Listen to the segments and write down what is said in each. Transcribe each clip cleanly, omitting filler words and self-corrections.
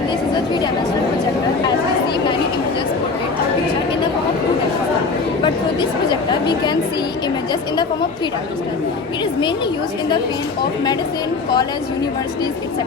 this is a three-dimensional projector as we see many images portrayed a picture in the form of two-dimensional. But for this projector, we can see images in the form of three-dimensional. It is mainly used in the field of medicine, college, universities, etc.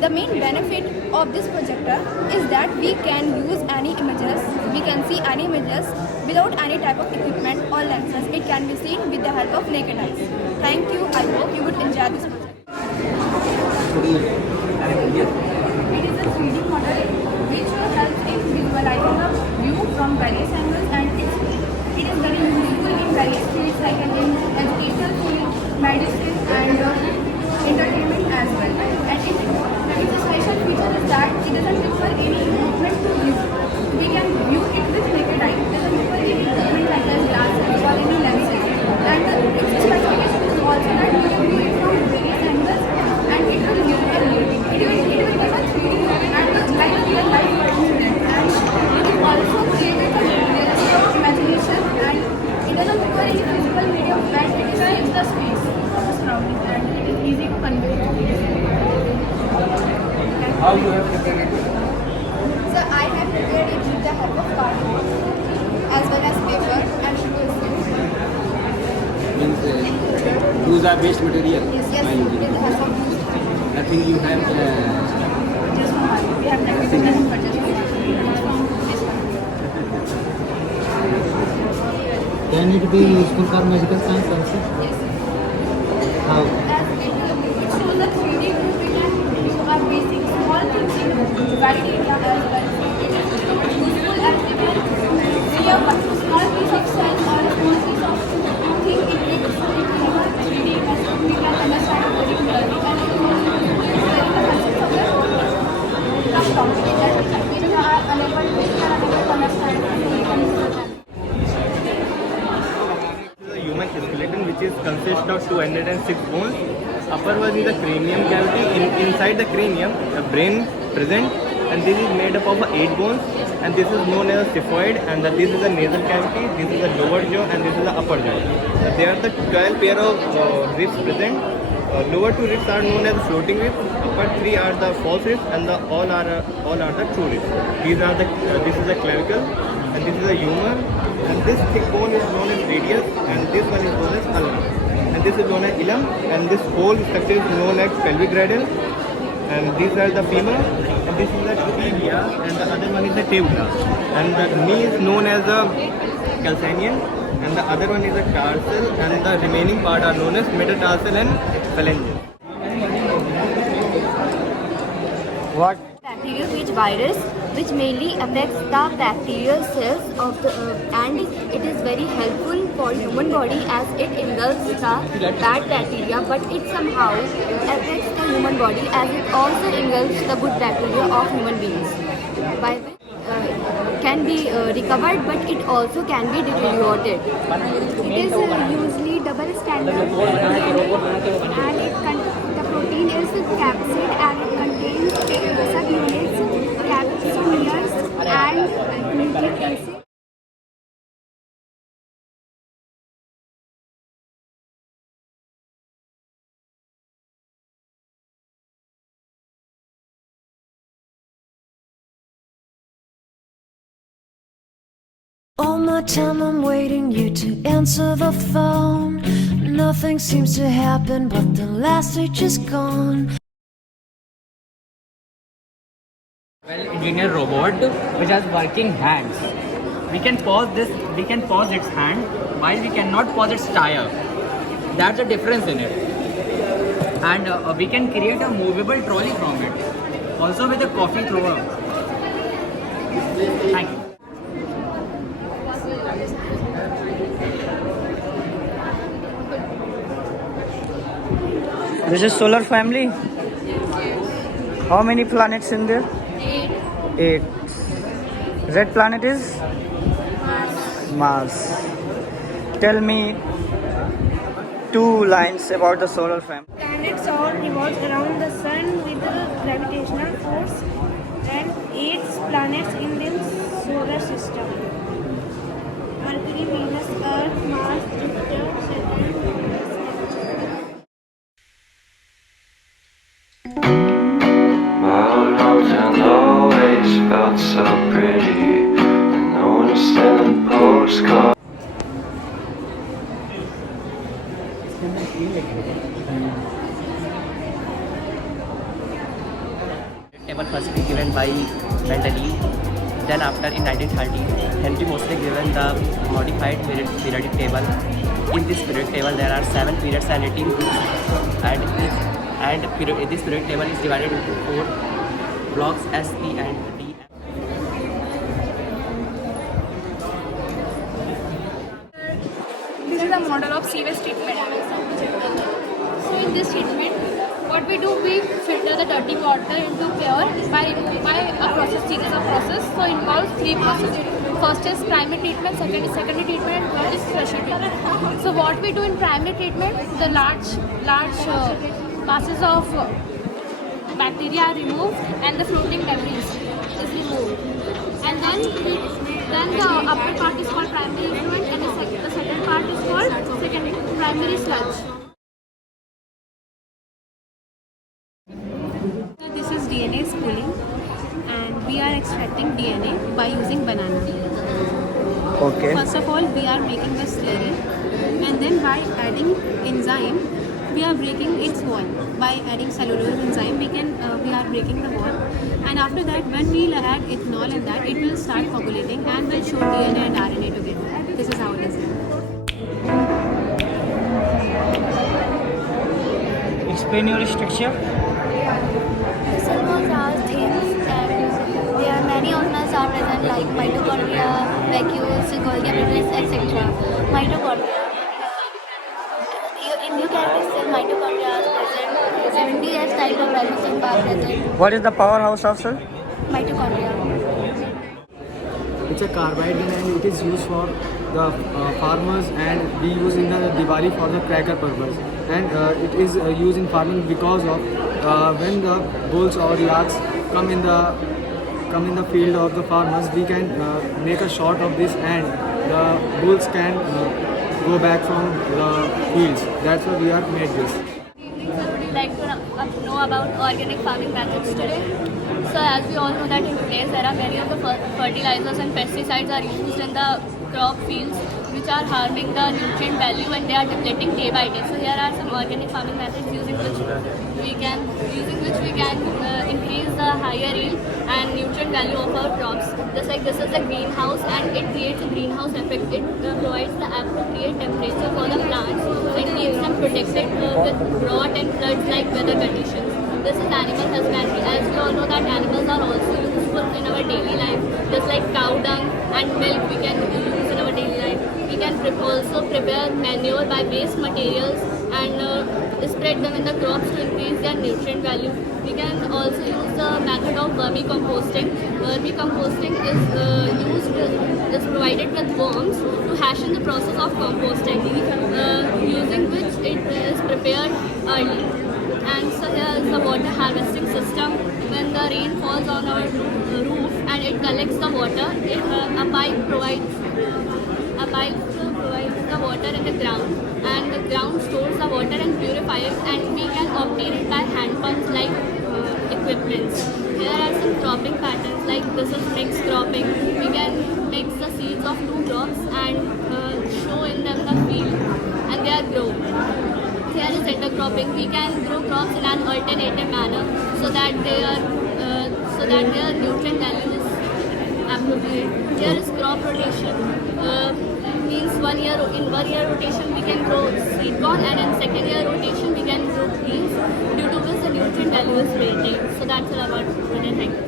The main benefit of this projector is that we can use any images, we can see any images without any type of equipment or lenses. It can be seen with the help of naked eyes. Thank you. I hope you would enjoy this project. It is a 3D model which helps in visualizing a view from various angles, and it is very useful in various fields like in educational field, medicine and entertainment as well. And its special feature is that it doesn't require any equipment to view. We can view it with naked eye. It doesn't require any equipment like glasses or any lenses. And its specification is also that we can view it from various angles, and it will give a 3D and like a real life experience. And it is also created a realistic imagination, and it doesn't require any physical medium, and it saves the space of the surroundings, and it is easy to convey. How you have prepared it? So I have prepared it with the help of cardboard as well as paper and sugar. Means those are waste material. Yes, with the help of these. Nothing you have. Just from cardboard. We have never done any purchase from this one. Can it be useful for medical science also? Yes. How? As it shows a 3D view, we can do our basic small things in wide area as well. It is useful as we can see a small piece of cell or a small piece of thing. It gives a 3D image. We can understand it very clearly, and it is very the concept of the topic that we are unable to understand, and we can understand. The human skeleton, which is consist of 206 bones. Upper one is the cranium cavity. Inside the cranium, the brain present, and this is made up of 8 bones. And this is known as xiphoid. And this is the nasal cavity. This is the lower jaw, and this is the upper jaw. There are the 12 pair of ribs present. Lower 2 ribs are known as floating ribs. Upper 3 are the false ribs, and all are the true ribs. This is the clavicle, and this is the humor. And this thick bone is known as radius, and this one is known as ulna, and this is known as ileum, and this whole structure is known as pelvic girdle, and these are the femur, and this is the tibia, and the other one is the tabula, and the knee is known as the calcaneum, and the other one is the tarsal, and the remaining part are known as metatarsal and phalangeal. What? Bacteriophage virus, which mainly affects the bacterial cells of the and it is very helpful for human body as it engulfs the bad bacteria, but it somehow affects the human body as it also engulfs the good bacteria of human beings, by which can be recovered, but it also can be deteriorated. It is usually double standard and the protein is capsid, and it contains subunits, capsomeres and nucleic acid. All my time I'm waiting you to answer the phone. Nothing seems to happen, but the last stage is gone. Well-engineered robot which has working hands. We can pause its hand, while we cannot pause its tire. That's the difference in it. And we can create a movable trolley from it. Also with a coffee thrower. Thank you. This is solar family. How many planets in there? 8. Red planet is Mars. Tell me 2 lines about the solar family. Planets all revolve around the sun with the gravitational force, and 8 planets in the solar system: Mercury, Venus, Earth, Mars, Jupiter, Saturn. My old house and Table firstly given by Mendeleev. Then after in 1930, Henry Moseley given the modified periodic table. In this periodic table there are 7 periods and 18 groups, this periodic table is divided into 4 blocks S, P and D. This is a model of sewage treatment. So in this treatment, what we do, we filter the dirty water into pure by a series of process. So it involves 3 processes. First is primary treatment, second is secondary treatment, and third is tertiary treatment. So what we do in primary treatment, the large masses of bacteria are removed and the floating debris is removed. And then the upper part is called primary effluent and the second part is called primary sludge. So this is DNA spooling, and we are extracting DNA by using banana. Okay. First of all, we are making the slurry, and then by adding enzyme, we are breaking its wall. By adding cellulose enzyme, we are breaking the wall, and after that, when we add ethanol in that, it will start coagulating and will show DNA and RNA together. This is how it is done. Explain your structure. Cells are things, and there are many organelles are present like mitochondria, vacuoles, Golgi apparatus, etc. Mitochondria. In eukaryotic cell, mitochondria are present. 70S type of ribosome are present. What is the powerhouse of cell? Mitochondria. It's a carbide and it is used for the farmers, and we use in the Diwali for the cracker purpose. And it is used in farming because of when the bulls or yaks come in the field of the farmers, we can make a shot of this and the bulls can go back from the fields. That's why we have made this. Would you like to know about organic farming methods today? So as we all know that in today's era, many of the fertilizers and pesticides are used in the crop fields, which are harming the nutrient value and they are depleting day by day. So here are some organic farming methods using which we can increase the higher yield and nutrient value of our crops. Just like this is a greenhouse, and it creates a greenhouse effect. It provides the appropriate temperature for the plants and keeps them protected with drought and floods like weather conditions. This is animal husbandry. As we all know that animals are also useful in our daily life. Just like cow dung and milk we can use in our daily life. We can also prepare manure by waste materials and spread them in the crops to increase their nutrient value. We can also use the method of vermicomposting. Vermicomposting is provided with worms to hasten the process of composting, using which it is prepared early. And so here is the water harvesting system. When the rain falls on our roof and it collects the water, a pipe provides the water in the ground, and the ground stores the water and purifies, and we can obtain it by hand pumps like equipments. Here are some cropping patterns, like this is mixed cropping. We can mix the seeds of 2 crops and show in them the field, and they are grown. Here is intercropping. We can grow crops in an alternative manner so that their nutrient value is appropriate. Here is crop rotation. Means in 1 year rotation we can grow sweet corn, and in 2nd year rotation we can grow beans, due to which the nutrient value is maintained. So that's all about today. Thank you.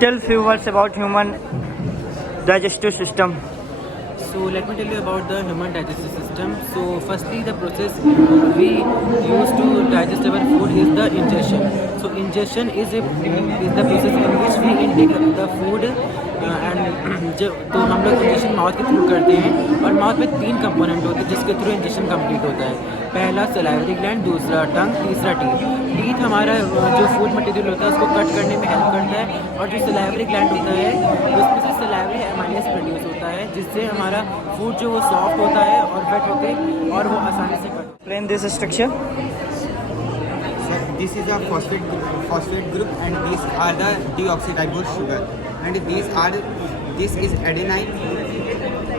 Tell few words about human digestive system. So let me tell you about the human digestive system. So firstly, the process we use to digest our food is the ingestion. So ingestion is the process in which we intake the food and तो हम लोग injection mouth के through करते हैं, और mouth में 3 component होते हैं जिसके थ्रू इंजेक्शन कंप्लीट होता है. पहला सलाइवरी ग्लैंड, दूसरा टंग, तीसरा टीथ. टीथ हमारा जो फूड मटेरियल होता है उसको कट करने में हेल्प करता है, और जो सलाइवरी ग्लैंड होता है उसमें से सलाइवरी एमाइलेज प्रोड्यूस होता है, जिससे हमारा फूड जो वो सॉफ्ट होता है और वेट होते हैं और वो आसानी से cut. Explain this structure. This is a phosphate group, and these are the deoxyribose sugar, and this is adenine,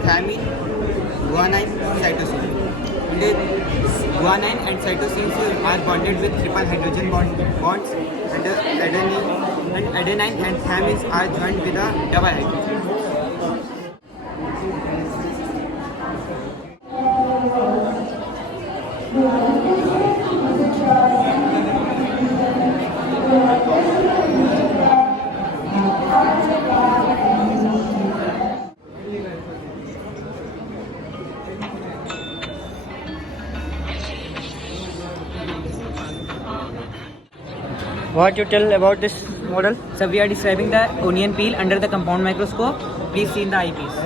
thymine, guanine, cytosine. The guanine and cytosine are bonded with triple hydrogen bonds, and the adenine and thymine are joined with a double hydrogen. What you tell about this model? So we are describing the onion peel under the compound microscope. Please see in the eyepiece.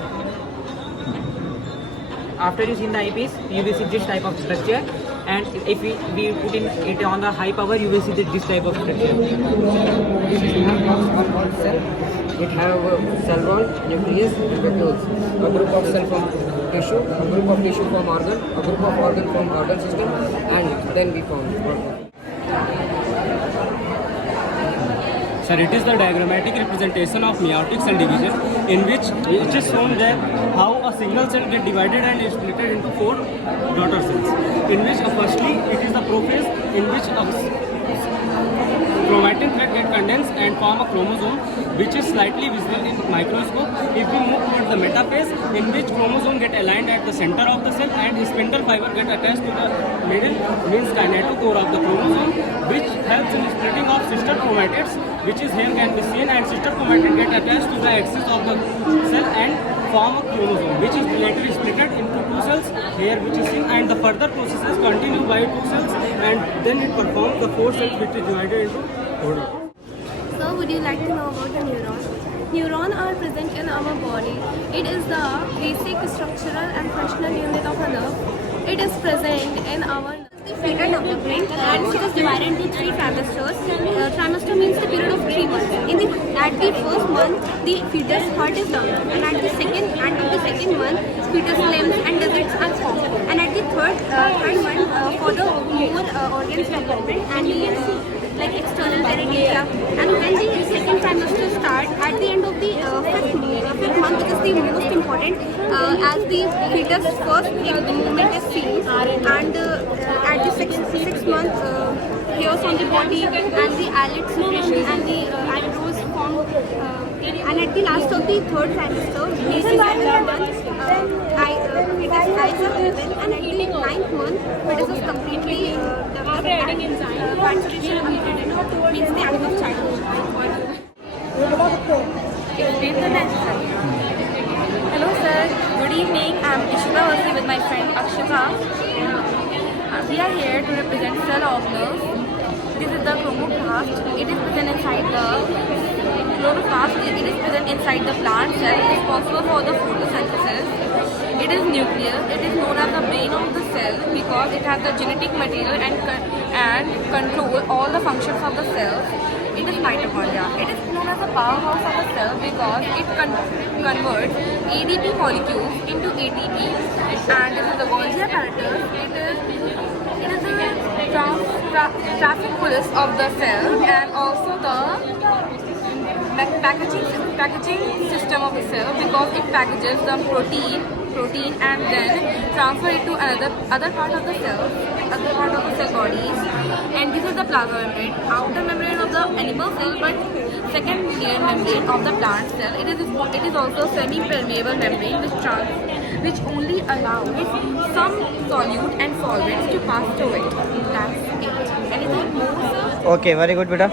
After you see in the eyepiece, you will see this type of structure. And if we put it on the high power, you will see this type of structure. This is called cell. It have cell wall, nucleus, and vacuoles. A group of cell form tissue, a group of tissue form organ, a group of organ form organ system, and then we form organ. Sir, it is the diagrammatic representation of meiotic cell division, in which it is shown that how a single cell get divided and is split into 4 daughter cells. In which firstly it is the prophase, in which a chromatin thread get condensed and form a chromosome, which is slightly visible in microscope. If we move towards the metaphase, in which chromosome get aligned at the center of the cell and spindle fiber get attached to the middle, means kinetochore of the chromosome, which helps in splitting of sister chromatids, which is here can be seen, and sister chromatid get attached to the axis of the cell and form a chromosome, which is later splitted into 2 cells here, which is seen, and the further processes continue by 2 cells, and then it performs the 4 cells which is divided into 4 daughters. So, would you like to know about the neuron? Neurons are present in our body. It is the basic structural and functional unit of a nerve. It is present in our fetal development, and it is divided into 3 trimesters. Trimester means the period of 3 months. At the first month, the fetus heart is developed, and at the second month, fetus limbs and digits are formed. And at the third month, for the more organs development and the like external genitalia. And when the second trimester starts, at the end of the fifth month, which is the most important, as the fetus first movement is seen, and at the sixth month, hairs on the body and the eyelid secretion and the eyebrows form. And at the last of the third trimester, this is at the month, fetus eyes are open, and at the 9th month, fetus is completely developed and participation completed. Means the end of childhood. Explain the next step. Hello sir, good evening. I'm Ishita Vasi with my friend Akshita. We are here to represent cell organelles. This is the chloroplast. It is present inside the chloroplast. It is present inside the plant cell. It is responsible for the photosynthesis. It is nuclear. It is known as the brain of the cell because it has the genetic material and control all the functions of the cells. It is mitochondria. It is known as the powerhouse of the cell because it converts ADP molecules into ATP, and this is the Golgi apparatus. It is the traffic police of the cell, and also the packaging system of the cell because it packages the protein and then transfer it to other part of the cell bodies. And this is the plasma membrane, outer membrane of the animal cell, but second layer membrane of the plant cell. It is also semi-permeable membrane which only allows some solute and solvents to pass through it. That's it. Anything more, sir? Okay, very good, beta.